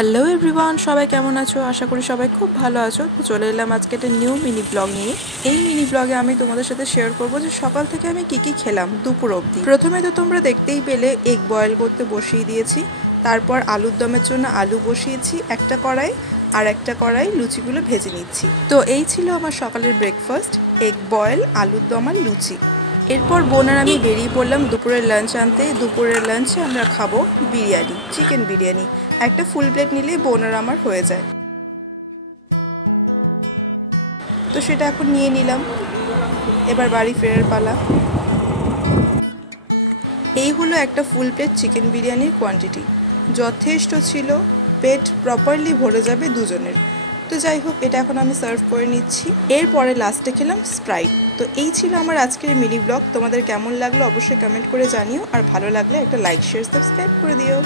Hello everyone, সবাই কেমন আছো? আশা করি সবাই খুব ভালো আছো। তো চলে এলাম আজকে একটা নিউ মিনি ব্লগ নিয়ে। এই মিনি ব্লগে আমি তোমাদের সাথে শেয়ার করব যে সকাল থেকে আমি কি খেলাম দুপুর অবধি। প্রথমে তো তোমরা দেখতেই পেলে এগ বয়েল করতে বসিয়ে দিয়েছি, তারপর আলুর দমের জন্য আলু বসিয়েছি একটা কড়াই, আর একটা কড়াই লুচিগুলো ভেজে নিচ্ছি। তো এই ছিল আমার সকালের ব্রেকফাস্ট, এগ বয়েল, আলুর দম আর লুচি। এরপর বোন আর আমি বেরিয়ে পড়লাম দুপুরের লাঞ্চ আনতে। দুপুরের লাঞ্চে আমরা খাবো বিরিয়ানি, চিকেন বিরিয়ানি। একটা ফুল প্লেট নিলে বোন আর আমার হয়ে যায়। তো সেটা এখন নিয়ে নিলাম, এবার বাড়ি ফেরার পালা। এই হলো একটা ফুল প্লেট চিকেন বিরিয়ানির কোয়ান্টিটি, যথেষ্ট ছিল, পেট প্রপারলি ভরে যাবে দুজনের। তো যাই হোক, এটা এখন আমি সার্ভ করে নিচ্ছি। এরপরে লাস্টে খেলাম স্প্রাইট। তো এই ছিল আমার আজকের মিনি ব্লগ। তোমাদের কেমন লাগলো অবশ্যই কমেন্ট করে জানিও, আর ভালো লাগলে একটা লাইক, শেয়ার, সাবস্ক্রাইব করে দিও।